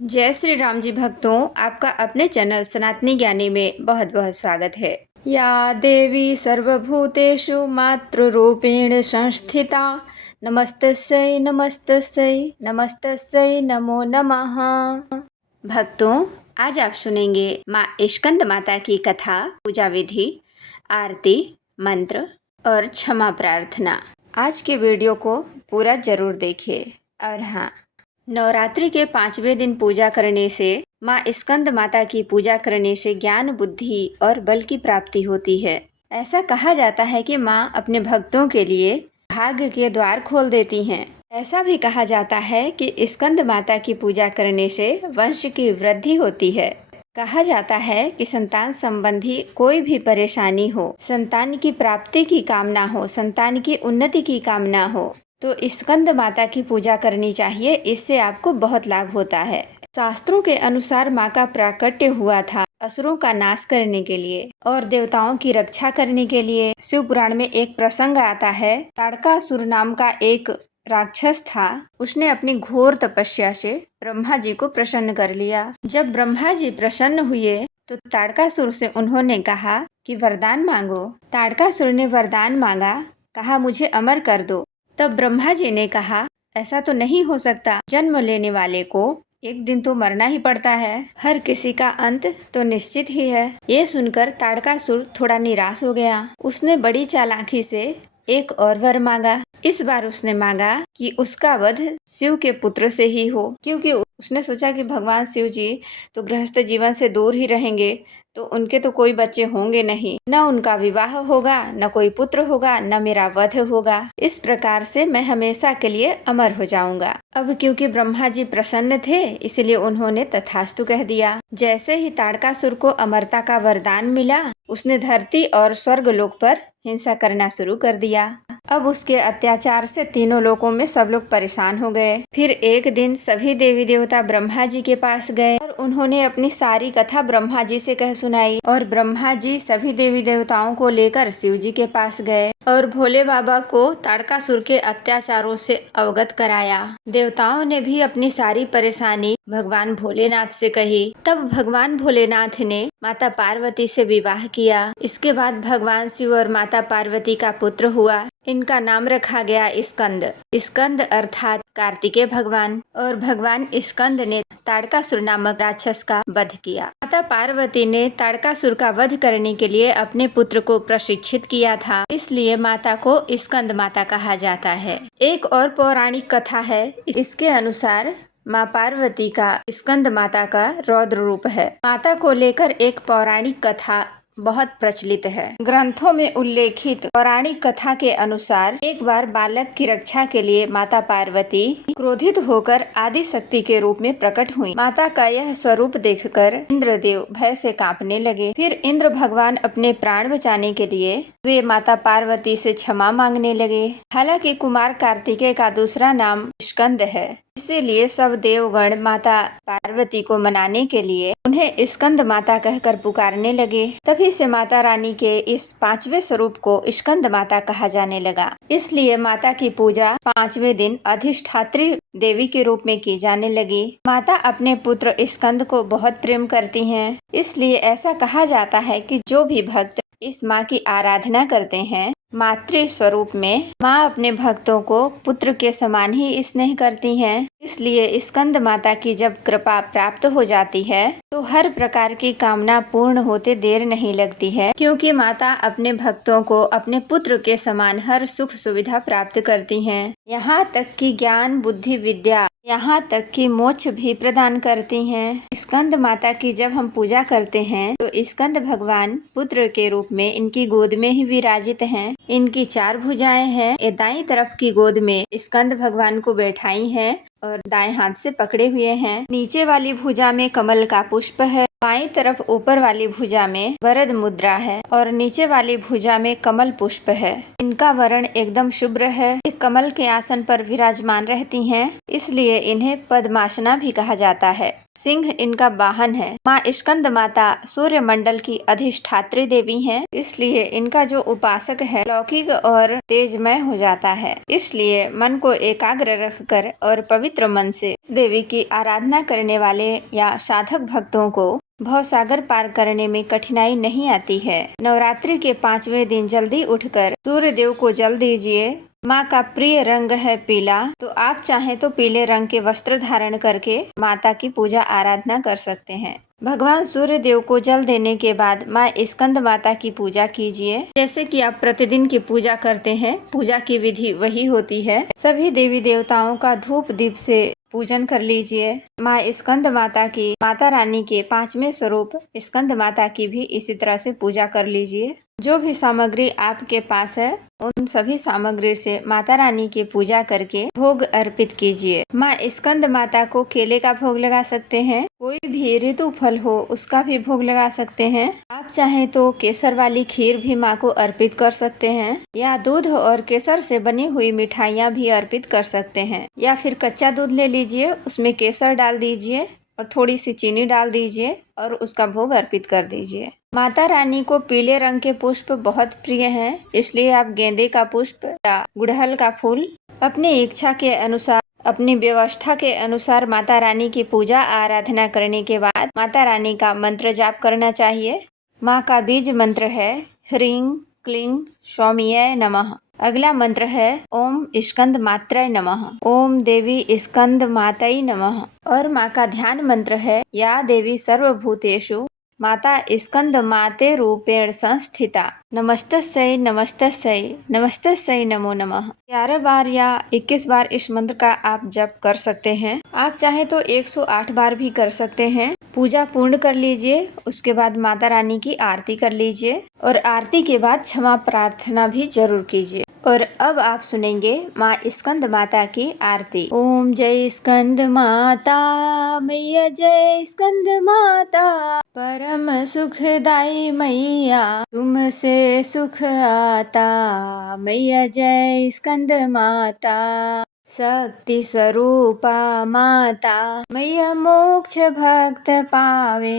जय श्री राम जी भक्तों, आपका अपने चैनल सनातनी ज्ञानी में बहुत बहुत स्वागत है। या देवी सर्वभूतेषु मातृरूपेण संस्थिता नमस्तस्यै नमस्तस्यै नमस्तस्यै नमो नमः। भक्तों, आज आप सुनेंगे माँ स्कंद माता की कथा, पूजा विधि, आरती, मंत्र और क्षमा प्रार्थना। आज के वीडियो को पूरा जरूर देखिए। और हाँ, नवरात्रि के 5वें दिन पूजा करने से, माँ स्कंद माता की पूजा करने से ज्ञान, बुद्धि और बल की प्राप्ति होती है। ऐसा कहा जाता है कि माँ अपने भक्तों के लिए भाग्य के द्वार खोल देती हैं। ऐसा भी कहा जाता है कि स्कंद माता की पूजा करने से वंश की वृद्धि होती है। कहा जाता है कि संतान संबंधी कोई भी परेशानी हो, संतान की प्राप्ति की कामना हो, संतान की उन्नति की कामना हो, तो स्कंद माता की पूजा करनी चाहिए। इससे आपको बहुत लाभ होता है। शास्त्रों के अनुसार माँ का प्राकट्य हुआ था असुरों का नाश करने के लिए और देवताओं की रक्षा करने के लिए। शिव पुराण में एक प्रसंग आता है। ताड़कासुर नाम का एक राक्षस था। उसने अपनी घोर तपस्या से ब्रह्मा जी को प्रसन्न कर लिया। जब ब्रह्मा जी प्रसन्न हुए तो ताड़कासुर से उन्होंने कहा कि वरदान मांगो। ताड़कासुर ने वरदान मांगा, कहा मुझे अमर कर दो। तब ब्रह्मा जी ने कहा, ऐसा तो नहीं हो सकता, जन्म लेने वाले को एक दिन तो मरना ही पड़ता है, हर किसी का अंत तो निश्चित ही है। ये सुनकर ताड़कासुर थोड़ा निराश हो गया। उसने बड़ी चालाकी से एक और वर मांगा। इस बार उसने मांगा कि उसका वध शिव के पुत्र से ही हो, क्योंकि उसने सोचा कि भगवान शिव जी तो गृहस्थ जीवन से दूर ही रहेंगे, तो उनके तो कोई बच्चे होंगे नहीं, न उनका विवाह होगा, न कोई पुत्र होगा, न मेरा वध होगा। इस प्रकार से मैं हमेशा के लिए अमर हो जाऊंगा। अब क्योंकि ब्रह्मा जी प्रसन्न थे, इसलिए उन्होंने तथास्तु कह दिया। जैसे ही ताड़कासुर को अमरता का वरदान मिला, उसने धरती और स्वर्ग लोक पर हिंसा करना शुरू कर दिया। अब उसके अत्याचार से तीनों लोकों में सब लोग परेशान हो गए। फिर एक दिन सभी देवी देवता ब्रह्मा जी के पास गए और उन्होंने अपनी सारी कथा ब्रह्मा जी से कह सुनाई। और ब्रह्मा जी सभी देवी देवताओं को लेकर शिव जी के पास गए और भोले बाबा को ताड़कासुर के अत्याचारों से अवगत कराया। देवताओं ने भी अपनी सारी परेशानी भगवान भोलेनाथ से कही। तब भगवान भोलेनाथ ने माता पार्वती से विवाह किया। इसके बाद भगवान शिव और माता पार्वती का पुत्र हुआ। इनका नाम रखा गया स्कंद। स्कंद अर्थात कार्तिकेय भगवान। और भगवान स्कंद ने ताड़कासुर नामक राक्षस का वध किया। माता पार्वती ने ताड़कासुर का वध करने के लिए अपने पुत्र को प्रशिक्षित किया था, इसलिए माता को स्कंद माता कहा जाता है। एक और पौराणिक कथा है। इसके अनुसार माँ पार्वती का स्कंद माता का रौद्र रूप है। माता को लेकर एक पौराणिक कथा बहुत प्रचलित है। ग्रंथों में उल्लेखित पौराणिक कथा के अनुसार एक बार बालक की रक्षा के लिए माता पार्वती क्रोधित होकर आदि शक्ति के रूप में प्रकट हुई। माता का यह स्वरूप देखकर इंद्रदेव भय से कांपने लगे। फिर इंद्र भगवान अपने प्राण बचाने के लिए वे माता पार्वती से क्षमा मांगने लगे। हालांकि कुमार कार्तिकेय का दूसरा नाम स्कंद है, इसीलिए सब देवगण माता पार्वती को मनाने के लिए उन्हें स्कंद माता कहकर पुकारने लगे। तभी से माता रानी के इस 5वें स्वरूप को स्कंद माता कहा जाने लगा। इसलिए माता की पूजा 5वें दिन अधिष्ठात्री देवी के रूप में की जाने लगी। माता अपने पुत्र स्कंद को बहुत प्रेम करती हैं, इसलिए ऐसा कहा जाता है कि जो भी भक्त इस माँ की आराधना करते हैं, मातृ स्वरूप में माँ अपने भक्तों को पुत्र के समान ही स्नेह करती हैं। इसलिए स्कंद माता की जब कृपा प्राप्त हो जाती है तो हर प्रकार की कामना पूर्ण होते देर नहीं लगती है, क्योंकि माता अपने भक्तों को अपने पुत्र के समान हर सुख सुविधा प्राप्त करती हैं। यहाँ तक कि ज्ञान, बुद्धि, विद्या, यहाँ तक कि मोक्ष भी प्रदान करती हैं। स्कंद माता की जब हम पूजा करते हैं तो स्कंद भगवान पुत्र के रूप में इनकी गोद में ही विराजित हैं। इनकी 4 भुजाएं हैं। ये दाईं तरफ की गोद में स्कंद भगवान को बैठाई हैं और दाएं हाथ से पकड़े हुए हैं। नीचे वाली भुजा में कमल का पुष्प है। बाईं तरफ ऊपर वाली भुजा में वरद मुद्रा है और नीचे वाली भुजा में कमल पुष्प है। इनका वर्ण एकदम शुभ्र है। ये कमल के आसन पर विराजमान रहती हैं, इसलिए इन्हें पद्मासना भी कहा जाता है। सिंह इनका वाहन है। माँ स्कंद माता सूर्य मंडल की अधिष्ठात्री देवी हैं, इसलिए इनका जो उपासक है लौकिक और तेजमय हो जाता है। इसलिए मन को एकाग्र रखकर और पवित्र मन से इस देवी की आराधना करने वाले या साधक भक्तों को भवसागर पार करने में कठिनाई नहीं आती है। नवरात्रि के 5वें दिन जल्दी उठकर सूर्य देव को जल दीजिए। माँ का प्रिय रंग है पीला, तो आप चाहें तो पीले रंग के वस्त्र धारण करके माता की पूजा आराधना कर सकते हैं। भगवान सूर्य देव को जल देने के बाद माँ स्कंद माता की पूजा कीजिए। जैसे कि आप प्रतिदिन की पूजा करते हैं, पूजा की विधि वही होती है। सभी देवी देवताओं का धूप दीप से पूजन कर लीजिए। माँ स्कंद माता की, माता रानी के 5वें स्वरूप स्कंद माता की भी इसी तरह से पूजा कर लीजिए। जो भी सामग्री आपके पास है उन सभी सामग्री से माता रानी की पूजा करके भोग अर्पित कीजिए। माँ स्कंद माता को केले का भोग लगा सकते हैं, कोई भी ऋतु फल हो उसका भी भोग लगा सकते हैं। आप चाहें तो केसर वाली खीर भी माँ को अर्पित कर सकते हैं, या दूध और केसर से बनी हुई मिठाइयाँ भी अर्पित कर सकते हैं, या फिर कच्चा दूध ले लीजिए, उसमें केसर डाल दीजिए और थोड़ी सी चीनी डाल दीजिए और उसका भोग अर्पित कर दीजिए। माता रानी को पीले रंग के पुष्प बहुत प्रिय हैं, इसलिए आप गेंदे का पुष्प या गुड़हल का फूल अपनी इच्छा के अनुसार, अपनी व्यवस्था के अनुसार माता रानी की पूजा आराधना करने के बाद माता रानी का मंत्र जाप करना चाहिए। माँ का बीज मंत्र है ह्रीं क्लीं सौम्याय नमः। अगला मंत्र है ओम स्कंद मात्राय नमः, ओम देवी स्कंद माताय नमः। और माँ का ध्यान मंत्र है या देवी सर्वभूतेषु माता स्कंद माते रूपेण संस्थिता, नमस्तस्यै नमस्तस्यै नमस्तस्यै नमो नमः। 11 बार या 21 बार इस मंत्र का आप जप कर सकते हैं। आप चाहे तो 108 बार भी कर सकते हैं। पूजा पूर्ण कर लीजिए, उसके बाद माता रानी की आरती कर लीजिए और आरती के बाद क्षमा प्रार्थना भी जरूर कीजिए। और अब आप सुनेंगे माँ स्कंद माता की आरती। ओम जय स्कंद माता मैया, जय स्कंद माता परम सुखदाई मैया, तुमसे सुख आता मैया, जय स्कंद माता। शक्ति स्वरूपा माता मैया, मोक्ष भक्त पावे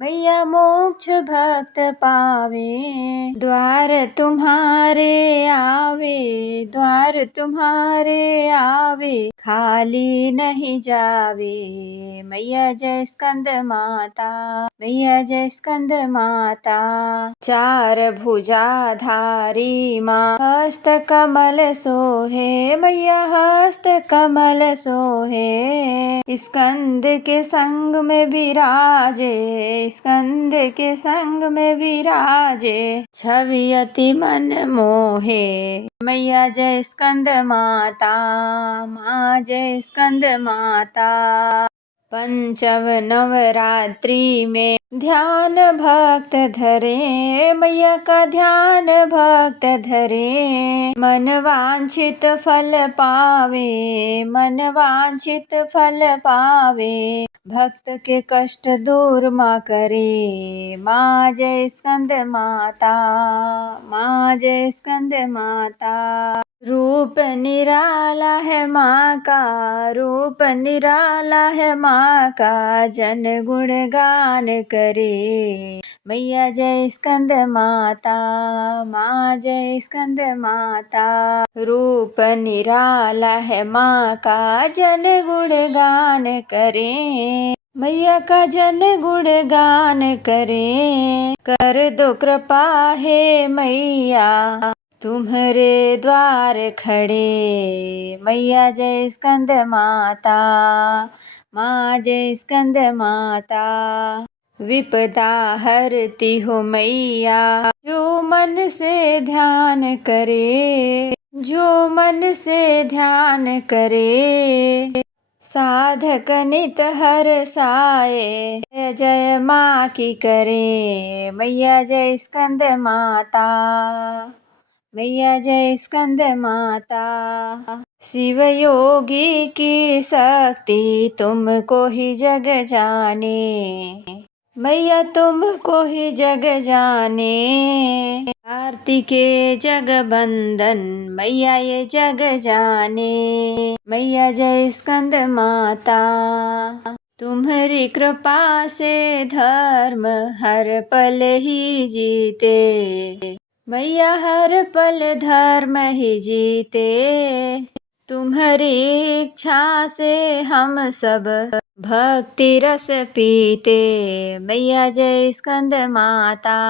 मैया, मोक्ष भक्त पावे। द्वार तुम्हारे आवे, द्वार तुम्हारे आवे, खाली नहीं जावे मैया, जय स्कंद माता मैया, जय स्कंद माता। चार भुजाधारी माँ हस्त कमल सोहे मैया, हस्त कमल सोहे। स्कंद के संग में विराजे, स्कंद के संग में विराजे, छवि अति मन मोहे मैया, जय स्कंद माता माँ, जय स्कंद माता। पंचम नवरात्रि में ध्यान भक्त धरे मैया का, ध्यान भक्त धरे। मन वांछित फल पावे, मन वांछित फल पावे, भक्त के कष्ट दूर माँ करे। माँ जय स्कंद माता, माँ जय स्कंद माता। रूप निराला है माँ का, रूप निराला है माँ का, जन गुणगान करे मैया, जय स्कंद माता माँ, जय स्कंद माता। रूप निराला है माँ का, जन गुणगान करे मैया का, जन गुणगान करे। कर दो कृपा हे मैया, तुम्हारे द्वार खड़े मैया, जय स्कंद माता माँ, जय स्कंद माता। विपदा हरती हो मैया, जो मन से ध्यान करे, जो मन से ध्यान करे। साधक नित हर साए, जय माँ की करे मैया, जय स्कंद माता मैया, जय स्कंद माता। शिव योगी की शक्ति तुमको ही जग जाने मैया, तुमको ही जग जाने। आरती के जग बंदन मैया, ये जग जाने मैया, जय स्कंद माता तुम्हारी कृपा से धर्म हर पल ही जीते, मैया हर पल धर्म ही जीते। तुम्हारी इच्छा से हम सब भक्ति रस पीते, मैया जय स्कंद माता।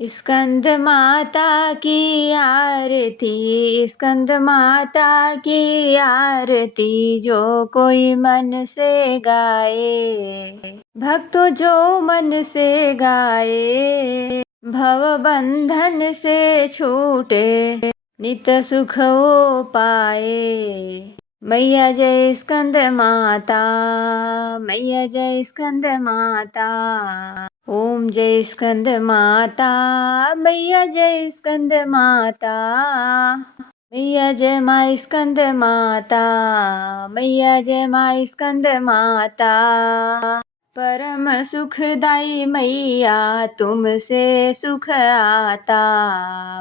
स्कंद माता की आरती, स्कंद माता की आरती, जो कोई मन से गाए, भक्तों जो मन से गाए, भव बंधन से छूटे, नित सुख वो पाए। मैया जय स्कंद माता, मैया जय स्कंद माता। ओम जय स्कंद माता, मैया जय स्कंद माता। मैया जय माँ स्कंद माता, मैया जय माँ स्कंद माता। परम सुखदाई मैया तुमसे सुख आता,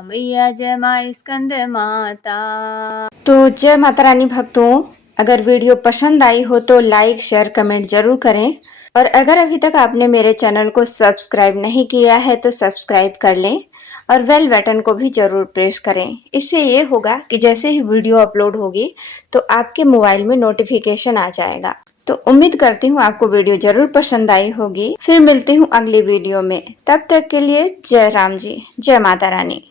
मैया जय माँ स्कंद माता। तो जय माता रानी भक्तों, अगर वीडियो पसंद आई हो तो लाइक शेयर कमेंट जरूर करें, और अगर अभी तक आपने मेरे चैनल को सब्सक्राइब नहीं किया है तो सब्सक्राइब कर लें और बेल बटन को भी जरूर प्रेस करें। इससे ये होगा कि जैसे ही वीडियो अपलोड होगी तो आपके मोबाइल में नोटिफिकेशन आ जाएगा। तो उम्मीद करती हूँ आपको वीडियो जरूर पसंद आई होगी। फिर मिलती हूँ अगली वीडियो में, तब तक के लिए जय राम जी, जय माता रानी।